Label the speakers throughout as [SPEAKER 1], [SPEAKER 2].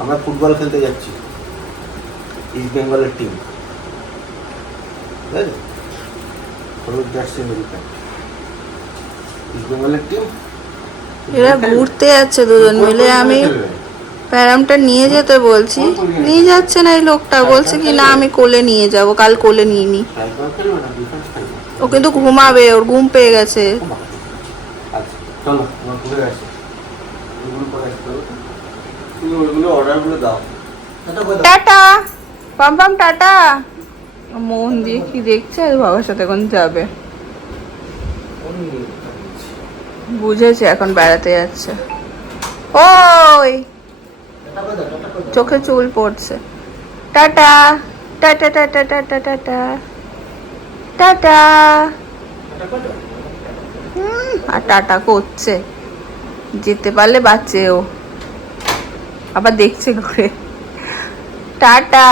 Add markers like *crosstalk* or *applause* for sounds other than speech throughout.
[SPEAKER 1] আমরা ফুটবল খেলতে যাচ্ছি। ইস্ট বেঙ্গলের টিম ঠিক আছে? হলুদ জার্সি মেরুটা ইস্ট বেঙ্গলের টিম
[SPEAKER 2] এরা ঘুরতে যাচ্ছে দুজন মিলে। আমি প্যারামটা নিয়ে যেতে বলছি। নিয়ে যাচ্ছে না এই লোকটা। বলছে কি না আমি কোলে নিয়ে যাব। কাল কোলে নিয়ে নি। ও কিন্তু ঘুমাবে। ওর ঘুম পেয়ে গেছে।
[SPEAKER 1] আচ্ছা চলো ঘুরে আসি ওইগুলো পরে আসতে হবে তো। তুমি ওইগুলো অর্ডারগুলো দাও।
[SPEAKER 2] টাটা পাম পাম টাটা। মন দিয়ে কি দেখছে? আর বাবার সাথে এখন যাবে। বুঝেছে এখন বেড়াতে যাচ্ছে। ওই। চোখে চুল পড়ছে। Tata. Tata tata tata tata. Tata. আর টাটা করছে। যেতে পারলে বাচ্চে ও আবার দেখছে ঘুরে। টাটা।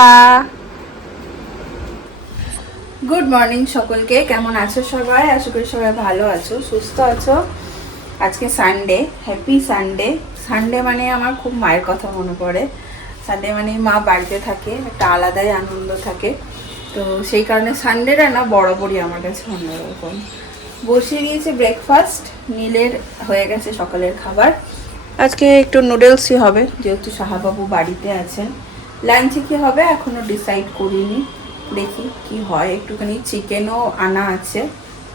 [SPEAKER 2] গুড মর্নিং সকলকে, কেমন আছো সবাই? আশা করি সবাই ভালো আছো, সুস্থ আছো। আজকে সানডে হ্যাপি সানডে সানডে মানে আমার খুব মায়ের কথা মনে পড়ে। সানডে মানে মা বাড়িতে থাকে, একটা আলাদাই আনন্দ থাকে। তো সেই কারণে সানডেটা না বরাবরই আমার কাছে অন্যরকম। বসিয়ে দিয়েছে ব্রেকফাস্ট নীলের হয়ে গেছে সকালের খাবার। আজকে একটু নুডলসই হবে, যেহেতু সাহাবাবু বাড়িতে আছেন। লাঞ্চে কি হবে এখনও ডিসাইড করিনি। দেখি কি হয়, একটুখানি চিকেনও আনা আছে,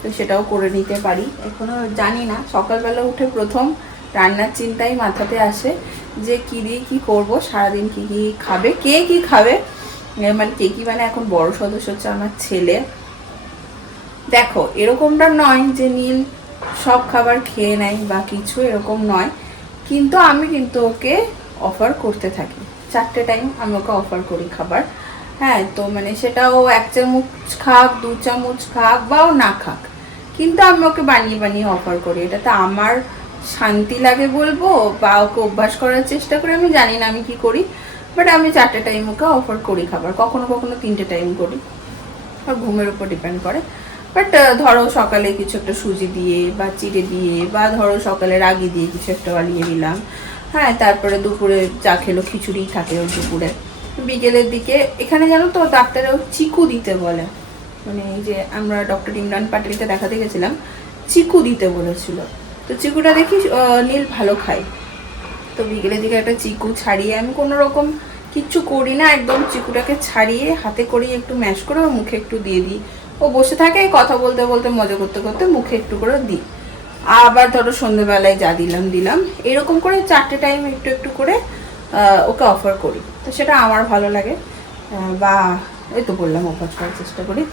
[SPEAKER 2] তো সেটাও করে নিতে পারি। এখনও জানি না, সকালবেলা উঠে প্রথম রান্নার চিন্তাই মাথাতে আসে যে কী দিয়ে কী করব, সারাদিন কী কী খাবে, কে কী খাবে। মানে কে কী মানে এখন বড় সদস্য হচ্ছে আমার ছেলে। দেখো, এরকমটা নয় যে নীল সব খাবার খেয়ে নেয় বা কিছু এরকম নয়। কিন্তু আমি কিন্তু ওকে অফার করতে থাকি। চারটে টাইম আমি ওকে অফার করি খাবার। হ্যাঁ তো মানে সেটা ও এক চামচ খাক, দু চামচ খাক বা ও না খাক। কিন্তু আমি ওকে বানিয়ে বানিয়ে অফার করি। এটাতে আমার শান্তি লাগে বলব বা ওকে অভ্যাস করার চেষ্টা করি আমি জানি না আমি কি করি। বাট আমি চারটে টাইম ওকে অফার করি খাবার। কখনো কখনো তিনটে টাইম করি। ঘুমের উপর ডিপেন্ড করে। বাট ধরো সকালে কিছু একটা সুজি দিয়ে বা চিড়ে দিয়ে বা ধরো সকালে রাগি দিয়ে কিছু একটা বানিয়ে দিলাম হ্যাঁ তারপরে দুপুরে যা খেলো, খিচুড়ি থাকে ওর দুপুরে। বিকেলের দিকে, এখানে জানো তো ডাক্তারও চিকু দিতে বলে। মানে এই যে আমরা ডক্টর ইমরান পাটেলকে দেখাতে গেছিলাম, চিকু দিতে বলেছিল। তো চিকুটা দেখি নীল ভালো খায়। তো বিকেলের দিকে একটা চিকু ছাড়িয়ে আমি কোনো রকম কিচ্ছু করি না, একদম চিকুটাকে ছাড়িয়ে হাতে করিয়ে একটু ম্যাশ করে মুখে একটু দিয়ে দিই। ও বসে থাকে কথা বলতে বলতে, মজা করতে করতে মুখে একটু করে দিই। আবার ধরো সন্ধ্যেবেলায় যা দিলাম দিলাম। এরকম করে চারটে টাইম একটু একটু করে ওকে অফার করি। তো সেটা আমার ভালো লাগে। বা এই তো বললাম অভ্যাস করার চেষ্টা করি।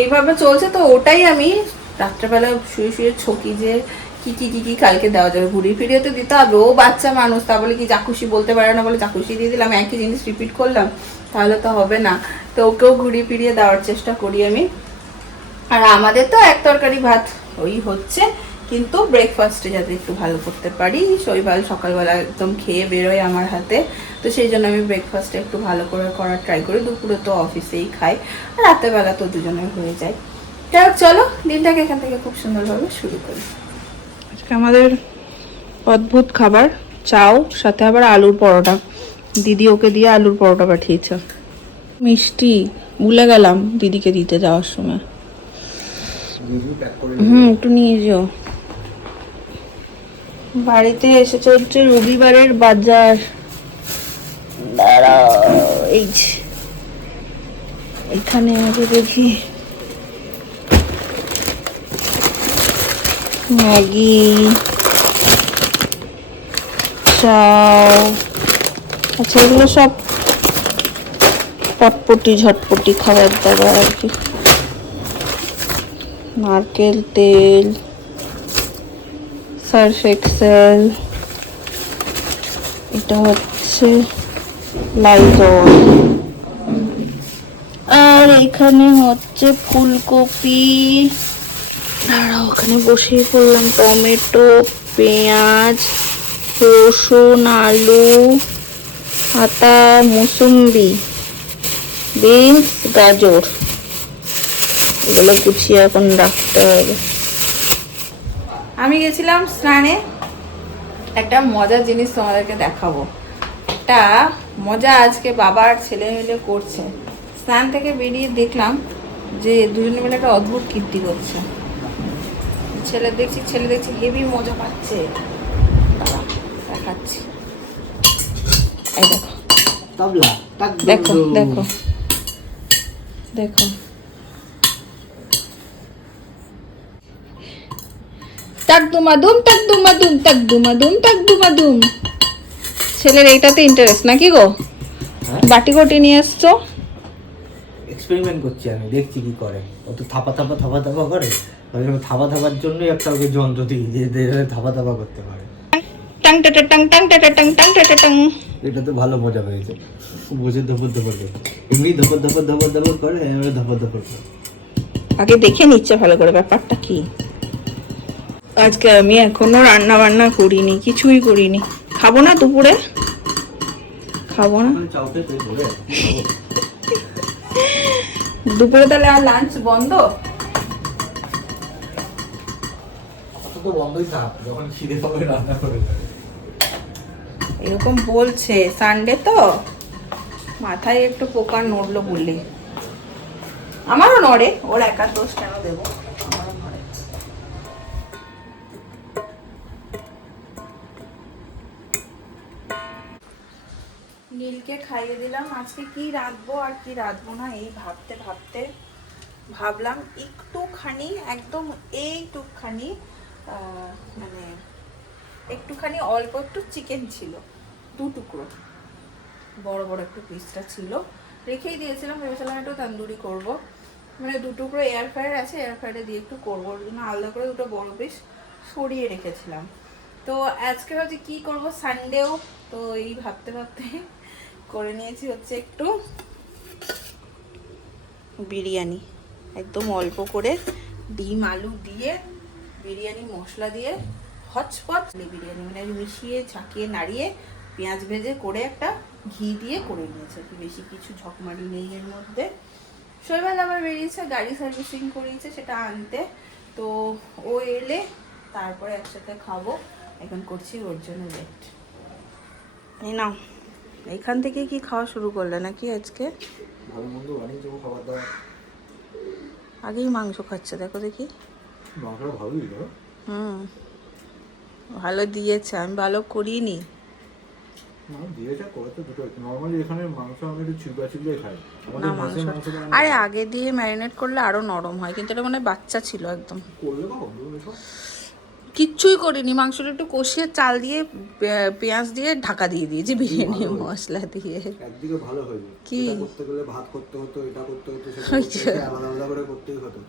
[SPEAKER 2] এইভাবে চলছে, তো ওটাই আমি রাত্রেবেলা শুয়ে শুয়ে ছকি যে কি কি কি কি কালকে দেওয়া যাবে। ঘুরিয়ে ফিরিয়ে তো দিতে হবে। ও বাচ্চা মানুষ, তা বলে কি চাকুশি বলতে পারে না বলে চাকুশি দিয়ে দিলাম, একই জিনিস রিপিট করলাম, তাহলে তো হবে না। তো ওকেও ঘুরিয়ে ফিরিয়ে দেওয়ার চেষ্টা করি আমি। আর আমাদের তো এক তরকারি ভাত ওই হচ্ছে, কিন্তু ব্রেকফাস্টে যাতে একটু ভালো করতে পারি। শৈবাল সকালবেলা একদম খেয়ে বেরোয় আমার হাতে, তো সেই জন্য আমি ব্রেকফাস্টে একটু ভালো করে করার ট্রাই করি। দুপুরে তো অফিসেই খাই, আর রাতেরবেলা তো দুজনে হয়ে যায়। যাই হোক, চলো, দিনটাকে এখান থেকে খুব সুন্দরভাবে শুরু করি। আজকে আমাদের অদ্ভুত খাবার, চাও, সাথে আবার আলুর পরোটা। দিদি ওকে দিয়ে আলুর পরোটা পাঠিয়েছে। মিষ্টি, ভুলে গেলাম দিদিকে দিতে যাওয়ার সময়। হুম একটু নিয়ে যেও। বাড়িতে এসেছে হচ্ছে রবিবারের বাজার। দাঁড়াও এই এখানে আগে দেখি। ম্যাগি চাও। আচ্ছা এগুলো সব পটপটি ঝটপটি খাবার দাবার আর কি। নারকেল, তেল সার্ফ এক্সেল এটা হচ্ছে লাইজল আর এখানে হচ্ছে ফুলকপি। দাঁড়াও, ওখানে বসেই পড়লাম টমেটো, পেঁয়াজ, রসুন, আলু, আতা, মুসুম্বি, বিনস, গাজর। এগুলো গুছিয়ে এখন রাখতে হবে। আমি গেছিলাম স্নানে। একটা মজার জিনিস তোমাদেরকে দেখাবো। একটা মজা আজকে বাবা আর ছেলে মিলে করছে। স্নান থেকে বেরিয়ে দেখলাম যে দুজনে মিলে একটা অদ্ভুত কীর্তি করছে। ছেলে দেখছি ছেলে দেখছি হেভি মজা পাচ্ছে। দেখাচ্ছি। এই দেখো।
[SPEAKER 1] তবলা টাক
[SPEAKER 2] দেখো। দেখো দেখো টাক দুমাদুম টাক দুমাদুম টাক দুমাদুম টাক দুমাদুম ছেলের এইটাতে ইন্টারেস্ট নাকি গো?
[SPEAKER 1] হ্যাঁ?
[SPEAKER 2] বাটি কোটি নিয়ে এসছো?
[SPEAKER 1] এক্সপেরিমেন্ট করছি আমি দেখছি কি করে। ও তো থাপা থাপা থাপা থাপা করে? জন্য থাপা থাপার জন্যই একটা ওকে যন্ত্র দিই যে থাপা থাপা করতে পারে।
[SPEAKER 2] টাং টাটা টাং টাং টাটা টাং টাং টাটা টাং।
[SPEAKER 1] এটা তো ভালো মজা পেয়েছে বুঝে ধপর ধপর করে। এমনি ধপর ধপর ধপর ধপর করে এমনি ধপর ধপর করে।
[SPEAKER 2] আগে দেখে নিচ্ছে ভালো করে ব্যাপারটা কি। আজকে আমি এখনও রান্না বান্না করিনি কিছুই করিনি। খাব না দুপুরে? খাব না? দুপুরে তাহলে আর লাঞ্চ বন্ধ? এরকম বলছে সানডে তো? মাথায় একটু পোকা নড়লো বললি আমারও নড়ে ওর একার দোষ কেন দেবো? খাইয়ে দিলাম, আজকে কি রাঁধবো আর কি রাঁধবো না, এই ভাবতে ভাবতে ভাবলাম একটুখানি, একদম এইটুকখানি মানে একটুখানি অল্প একটু চিকেন ছিল দু টুকরো বড় বড় একটু পিসটা ছিল, রেখেই দিয়েছিলাম, ভেবেছিলাম একটু তান্দুরি করব। মানে দু টুকরো এয়ার ফ্রায়ার আছে এয়ার ফ্রায়ারে দিয়ে একটু করব, ওর জন্য আলাদা করে দুটো বড় পিস সরিয়ে রেখেছিলাম। তো আজকে ভাবছি কী করব সানডেও তো এই ভাবতে ভাবতে করে নিয়েছি হচ্ছে একটু বিরিয়ানি। একদম অল্প করে ডিম আলু দিয়ে বিরিয়ানি মশলা দিয়ে হচপচ বিরিয়ানি। মানে মিশিয়ে ঝাঁকিয়ে নাড়িয়ে পেঁয়াজ ভেজে করে একটা ঘি দিয়ে করে নিয়েছে। বেশি কিছু ঝকমারি নেই এর মধ্যে। শৈবাল আবার বেরিয়েছে গাড়ি সার্ভিসিং করিয়েছে সেটা আনতে। তো ও এলে তারপরে একসাথে খাব। এখন করছি ওর জন্য ওয়েট এই নাও। এইখান থেকে কি খাওয়া শুরু করলে নাকি আজকে?
[SPEAKER 1] ভালো মন্দ বানিয়ে যাব খাবার দাবার।
[SPEAKER 2] আগেই মাংস খাচ্ছে দেখো দেখি।
[SPEAKER 1] মাংসটা ভালোই
[SPEAKER 2] হুম ভালো দিয়েছে আমি ভালো করিনি।
[SPEAKER 1] এখানে
[SPEAKER 2] আরে আগে দিয়ে ম্যারিনেট করলে আরও নরম হয় কিন্তু এটা মানে বাচ্চা ছিল একদম
[SPEAKER 1] করলে কখন তুমি এসব?
[SPEAKER 2] কিচ্ছুই করিনি মাংসটা একটু কষিয়ে চাল দিয়ে পেঁয়াজ দিয়ে ঢাকা দিয়ে দিয়েছি বিরিয়ানি মশলা দিয়ে।
[SPEAKER 1] একদিকে ভালো হয়ে
[SPEAKER 2] কি?
[SPEAKER 1] করতে গেলে ভাত করতে হতো এটা করতে হতো সেটা। হতো, আলাদা আলাদা করে করতেই হতো।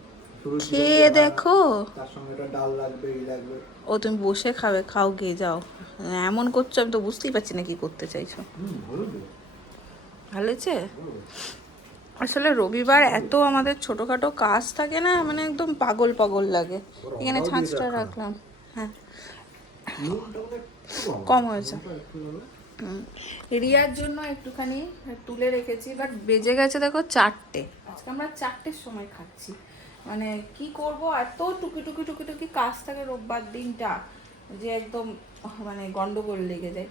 [SPEAKER 2] খেয়ে দেখো।
[SPEAKER 1] তার সঙ্গে একটা ডাল লাগবে ই লাগবে।
[SPEAKER 2] ও তুমি বসে খাবে খাও গিয়ে যাও। এমন করছ আমি তো বুঝতেই পারছি না কি করতে চাইছো।
[SPEAKER 1] ভালো
[SPEAKER 2] হয়েছে। আসলে রবিবার এত আমাদের ছোটখাটো কাজ থাকে না মানে একদম পাগল পাগল লাগে। এখানে ছাঁচটা রাখলাম। হ্যাঁ।
[SPEAKER 1] কম।
[SPEAKER 2] হয়েছে। রিয়ার জন্য একটুখানি তুলে রেখেছি বাট বেজে গেছে দেখো চারটে। আজকে আমরা চারটের সময় খাচ্ছি। মানে কি করব এত টুকি টুকি টুকি টুকি কাজ থাকে রোববার দিনটা যে একদম মানে গন্ডগোল লেগে যায়।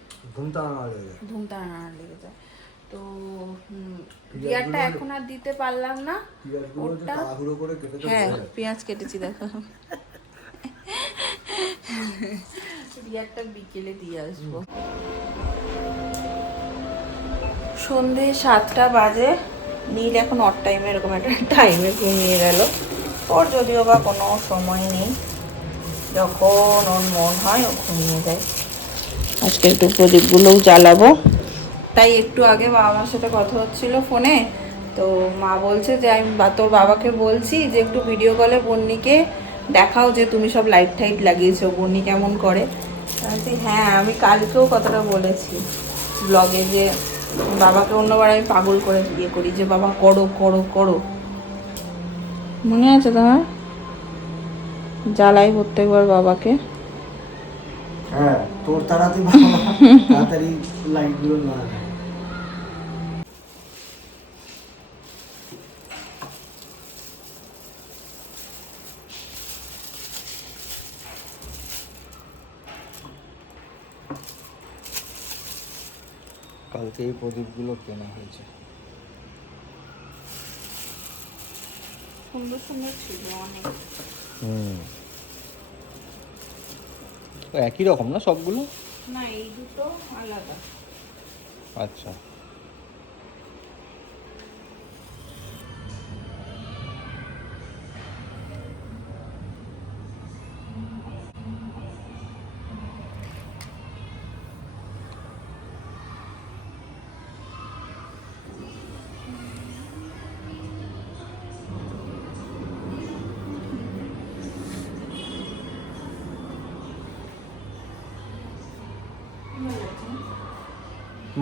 [SPEAKER 2] ধুমটা লেগে যায়। তো হুম, রিয়ারটা এখন আর দিতে পারলাম না। ওটা হ্যাঁ পেঁয়াজ কেটেছি দেখো। *laughs* রিয়ারটা বিকেলে দিয়ে আসব। সন্ধে সাতটা বাজে। নীল এখন অট টাইমে এরকম একটা টাইমে ঘুমিয়ে গেল। ওর যদিও বা কোনো সময় নেই। যখন ওর মন হয় ও ঘুমিয়ে যায়। আজকে একটু প্রদীপগুলোও জ্বালাবো। তাই একটু আগে বাবা মার সাথে কথা হচ্ছিল ফোনে। তো মা বলছে যে আমি বা- তোর বাবাকে বলছি যে একটু ভিডিও কলে বন্নিকে দেখাও যে তুমি সব লাইট টাইট লাগিয়েছো বন্নি কেমন করে। হ্যাঁ আমি কালকেও কথাটা বলেছি ব্লগে যে বাবাকে অন্যবার আমি পাগল করে ইয়ে করি, যে বাবা করো করো করো। মনে আছে তোমার? জ্বালাই প্রত্যেকবার বাবাকে।
[SPEAKER 1] হ্যাঁ তোর তাড়াতাড়ি তাড়াতাড়ি লাইটগুলো না কালকে এই প্রদীপগুলো কেনা হয়েছে।
[SPEAKER 2] সুন্দর সুন্দর ছিল অনেক।
[SPEAKER 1] হুম। একই রকম না সবগুলো?
[SPEAKER 2] না এই দুটো আলাদা।
[SPEAKER 1] আচ্ছা।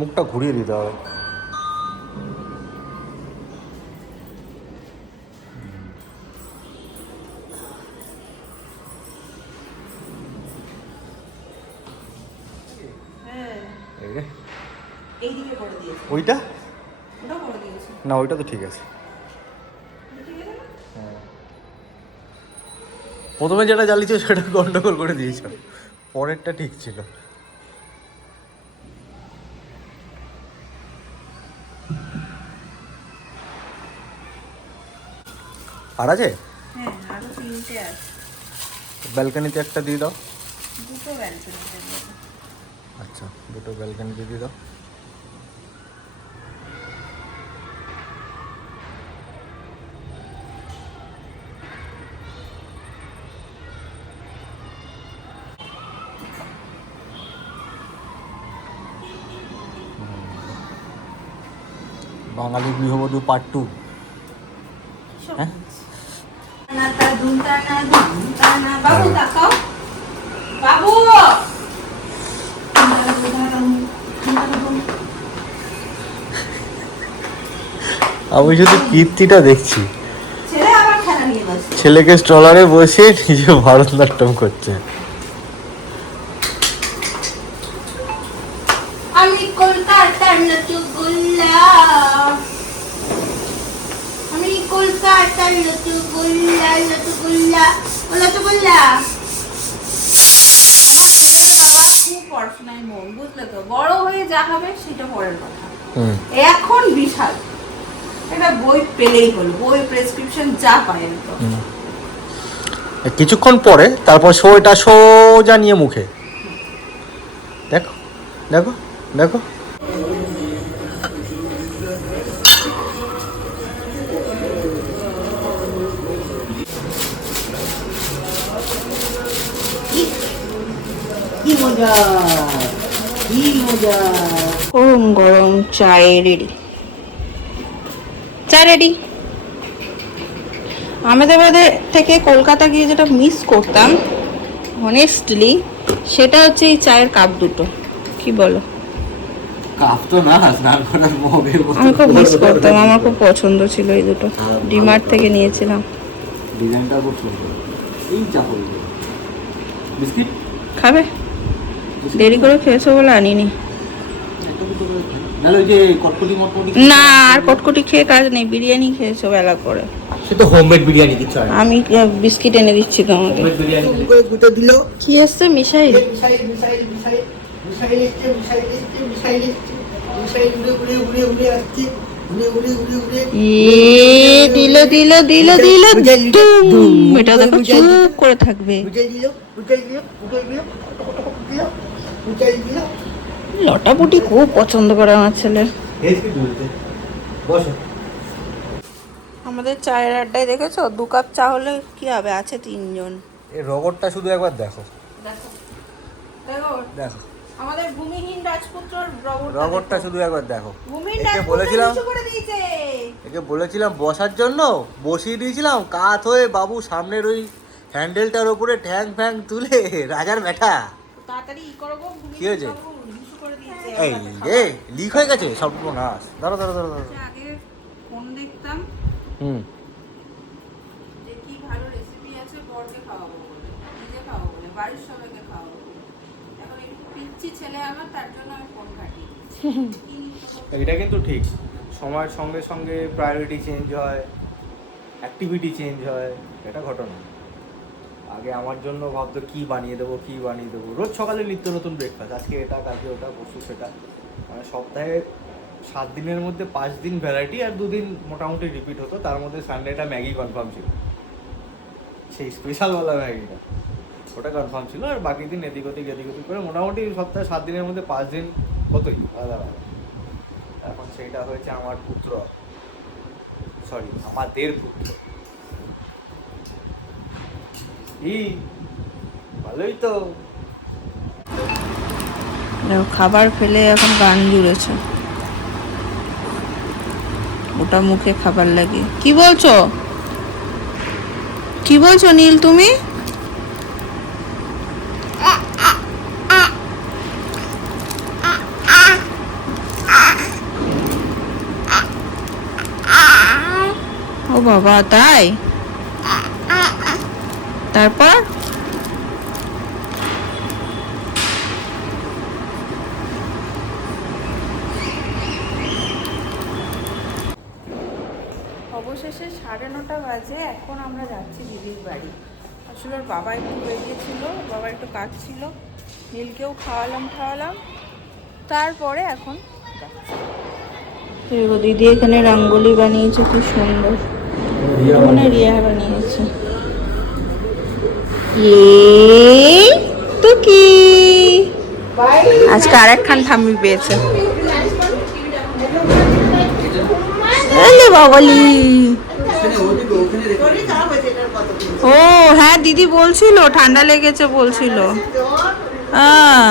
[SPEAKER 1] মুখটা ঘুরিয়ে দিতে হবে।
[SPEAKER 2] হ্যাঁ।
[SPEAKER 1] ওইটা? না ওইটা তো ঠিক আছে? হ্যাঁ। প্রথমে যেটা জ্বালিয়েছো সেটা গন্ডগোল করে দিয়েছ পরেরটা ঠিক ছিল। আর আছে?
[SPEAKER 2] হ্যাঁ আরও তিনটে আছে।
[SPEAKER 1] ব্যালকানিতে একটা দিয়ে দাও।
[SPEAKER 2] দুটো ব্যালকনিতে
[SPEAKER 1] আচ্ছা দুটো ব্যালকানিতে দিয়ে দাও। বাঙালি গৃহবধূ পার্ট টু হ্যাঁ?
[SPEAKER 2] বাবু তাকাও বাবু!
[SPEAKER 1] আমি শুধু কীর্তিটা দেখছি। ছেলেকে স্ট্রলারে বসে নিজে ভারতনাট্যম করছে।
[SPEAKER 2] নতুগুল্লা বাবা খুব পড়াশোনায় মন বুঝলে তো বড় হয়ে যা হবে সেটা পরের কথা এখন বিশাল। একটা বই পেলেই হলো বই প্রেসক্রিপশন যা পায় তো
[SPEAKER 1] কিছুক্ষণ পরে তারপর শোটা সোজা নিয়ে মুখে। দেখো দেখো দেখো।
[SPEAKER 3] মজা কি মজা
[SPEAKER 2] গরম গরম চায় রেডি চা রেডি আহমেদাবাদে থেকে কলকাতা গিয়ে যেটা মিস করতাম অনেস্টলি সেটা হচ্ছে এই চায়ের কাপ দুটো। কি বলো?
[SPEAKER 1] কাপ তো না স্নান করার মগের
[SPEAKER 2] আমি খুব মিস করতাম আমার খুব পছন্দ ছিল এই দুটো। ডিমার্ট থেকে নিয়েছিলাম।
[SPEAKER 1] ডিজাইনটা খুব সুন্দর। এই চা বিস্কিট?
[SPEAKER 2] খাবে? দেরি করে খেয়েছো বলে আনিনি। না আর কটকটি খেয়ে কাজ নেই বিরিয়ানি খেয়েছো বেলা করে।
[SPEAKER 1] সে তো হোমমেড বিরিয়ানি দিচ্ছে হয়
[SPEAKER 2] আমি বিস্কিট এনে দিচ্ছি তোমাকে।
[SPEAKER 3] গুঁতো দিল।
[SPEAKER 2] কি এসছে? মিশাইল।
[SPEAKER 3] মিসাইল
[SPEAKER 2] দিল দিল দিল। এটা দেখো চুপ করে থাকবে।
[SPEAKER 3] দিল দিল দিল।
[SPEAKER 2] লটাপুটি খুব পছন্দ করে আমার ছেলে। আমাদের চায়ের আড্ডায় দেখেছ? দু কাপ চা হলে কি হবে? আছে তিনজন।
[SPEAKER 1] এই রগরটা শুধু একবার দেখো।
[SPEAKER 2] দেখো। দেখো।
[SPEAKER 1] দেখো।
[SPEAKER 2] আমাদের ভূমিহীন রাজপুত্র
[SPEAKER 1] রগরটা শুধু একবার দেখো। একে বলেছিলাম একে বলেছিলাম বসার জন্য বসিয়ে দিয়েছিলাম কাত হয়ে বাবু সামনের ওই হ্যান্ডেলটার ওপরে ঠ্যাং ফ্যাং তুলে রাজার ব্যাটা
[SPEAKER 2] তাড়াতাড়ি ই করো
[SPEAKER 1] কি হয়েছে?
[SPEAKER 2] বাবু, নিচু করে দিয়েছে।
[SPEAKER 1] এই রে লিক হয়ে গেছে সর্বনাশ। দাঁড়া দাঁড়া দাঁড়া দাঁড়া
[SPEAKER 2] আগে ফোন দেখতাম।
[SPEAKER 1] হুম।
[SPEAKER 2] যে কি ভালো রেসিপি আছে বরকে খাওয়াবো নিজে খাওয়াবো বাড়ির সবাইকে খাওয়াবো এখন একটু পিচ্ছি ছেলে আমার তার জন্য আমি ফোন কাটি *laughs*
[SPEAKER 1] এটা কিন্তু ঠিক। সময়ের সঙ্গে সঙ্গে প্রায়োরিটি চেঞ্জ হয় অ্যাক্টিভিটি চেঞ্জ হয় এটা ঘটনা। আগে আমার জন্য ভাবতো কি বানিয়ে দেবো, কি বানিয়ে দেবো। রোজ সকালে নিত্য নতুন ব্রেকফাস্ট আজকে এটা, কালকে ওটা, পরশু সেটা। মানে সপ্তাহে সাত দিনের মধ্যে পাঁচ দিন ভ্যারাইটি আর দুদিন মোটামুটি রিপিট হতো। তার মধ্যে সানডেটা ম্যাগি কনফার্ম ছিল। সেই স্পেশালওয়ালা ম্যাগিটা ওটা কনফার্ম ছিল আর বাকি দিন এদিক ওদিক এদিক ওদিক করে মোটামুটি সপ্তাহে সাত দিনের মধ্যে পাঁচ দিন হতোই, আলাদা আলাদা এখন সেইটা হয়েছে আমার পুত্র। সরি আমাদের পুত্র।
[SPEAKER 2] খাবার ফেলে এখন গান জুড়েছে। ওটা মুখে খাবার লাগে। কি বলছো? কি বলছো নীল তুমি? ও বাবা, তাই? তারপর? অবশেষে সাড়ে নটা বাজে এখন আমরা যাচ্ছি দিদির বাড়ি। আসলে ওর বাবা একটু বেরিয়েছিল বাবা একটু কাজ ছিল নীলকেও খাওয়ালাম খাওয়ালাম। তারপরে এখন দিদি এখানে রঙ্গোলি বানিয়েছে কি সুন্দর। মনে রিয়া বানিয়েছে। ইয়ে তো কি? আজকে আরেকখান ঠাম্মি পেয়েছে। বাবালি। ও হ্যাঁ দিদি বলছিল ঠান্ডা লেগেছে বলছিল। হ্যাঁ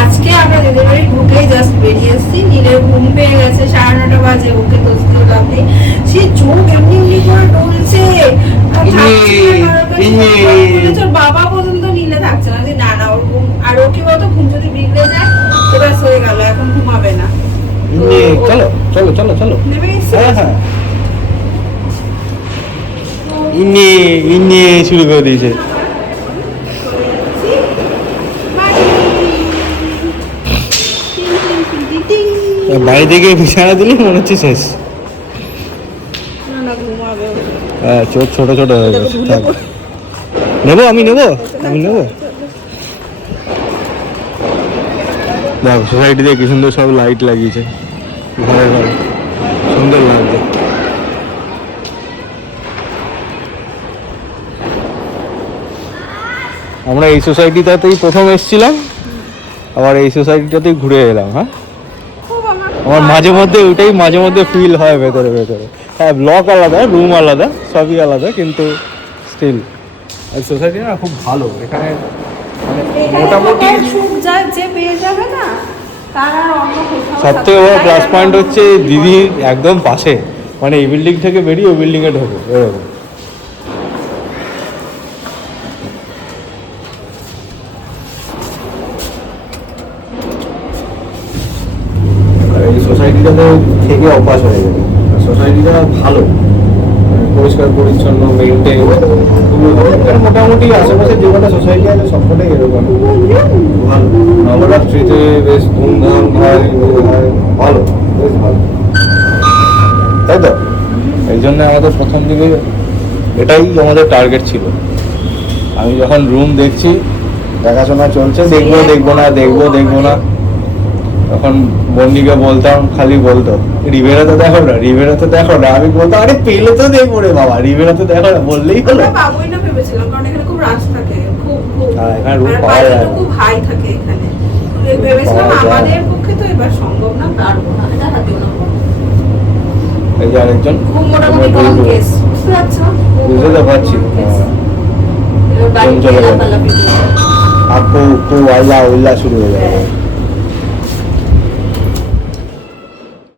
[SPEAKER 2] আজকে আমরা দিদির বাড়ি ঢুকেই জাস্ট বেরিয়ে এসেছি নীলের ঘুম পেয়ে গেছে সাড়ে নটা বাজে ওকে দোস্ত লাগবে সে চোখ এমনি এমনি করে ডলছে। বাবা পর্যন্ত নীলে থাকছে না। যে না না ওর ঘুম আর ও কি বলতো ঘুম যদি বিগড়ে যায় তো ব্যাস হয়ে গেল এখন ঘুমাবে না।
[SPEAKER 1] চলো চলো চলো চলো। হ্যাঁ হ্যাঁ। ইনে ইনে শুরু করে দিয়েছে। বাড়ি থেকে বিছানা দিলে মনে হচ্ছে শেষ। হ্যাঁ চোখ ছোট ছোট হয়ে গেছে নেব আমি নেব? আমি নেব? দেখ সোসাইটিতে কি সুন্দর সব লাইট লাগিয়েছে। ঘরে ঘরে সুন্দর লাগছে। আমরা এই সোসাইটিটাতেই প্রথম এসেছিলাম। আবার এই সোসাইটিটাতেই ঘুরে এলাম হ্যাঁ?
[SPEAKER 2] আমার
[SPEAKER 1] মাঝে মধ্যে ওইটাই মাঝে মধ্যে ফিল হয় ভেতরে ভেতরে। হ্যাঁ ব্লক আলাদা রুম আলাদা সবই আলাদা কিন্তু স্টিল সোসাইটি না খুব ভালো। এখানে মানে মোটামুটি
[SPEAKER 2] যে পেয়ে যাবে না
[SPEAKER 1] সব থেকে বড় প্লাস পয়েন্ট হচ্ছে দিদির একদম পাশে। মানে এই বিল্ডিং থেকে বেরিয়ে ওই বিল্ডিংয়ে ঢোকে এরকম। সোসাইটিটাতে থেকে অভ্যাস হয়ে গেছে সোসাইটিটা ভালো। পরিষ্কার পরিচ্ছন্ন মেনটেন মোটামুটি আশেপাশে যে কটা সোসাইটি আছে সবকটাই এরকম। ভালো। নবরাত্রিতে বেশ ধুমধাম হয়, ভালো বেশ ভালো। তাই তো? এই জন্য আমাদের প্রথম দিকে এটাই আমাদের টার্গেট ছিল। আমি যখন রুম দেখছি দেখাশোনা চলছে দেখব দেখব না দেখব দেখব না। তখন বন্ডিকে বলতাম খালি বলতো রিভেরাতে দেখো না রিভেরাতে দেখো না। আমি বলতাম আরে পেলে তো দেখব রে বাবা রিভেরাতে দেখো না। বললেই হলো।
[SPEAKER 2] এখানে খুব রাশ থাকে খুব খুব।
[SPEAKER 1] হ্যাঁ, এখানে room
[SPEAKER 2] আর
[SPEAKER 1] পাওয়া যায়।
[SPEAKER 2] খুব হাই থাকে এখানে। ভেবেছিলাম আমাদের পক্ষে তো এবার সম্ভব না পারব না এটা হাতেও না।
[SPEAKER 1] এই যে আরেকজন
[SPEAKER 2] খুব মোটামুটি কম কেস বুঝতে পারছ?
[SPEAKER 1] বুঝতে তো পারছি
[SPEAKER 2] কেস
[SPEAKER 1] হ্যাঁ। চলে যাবে। শুরু হয়ে যাবে।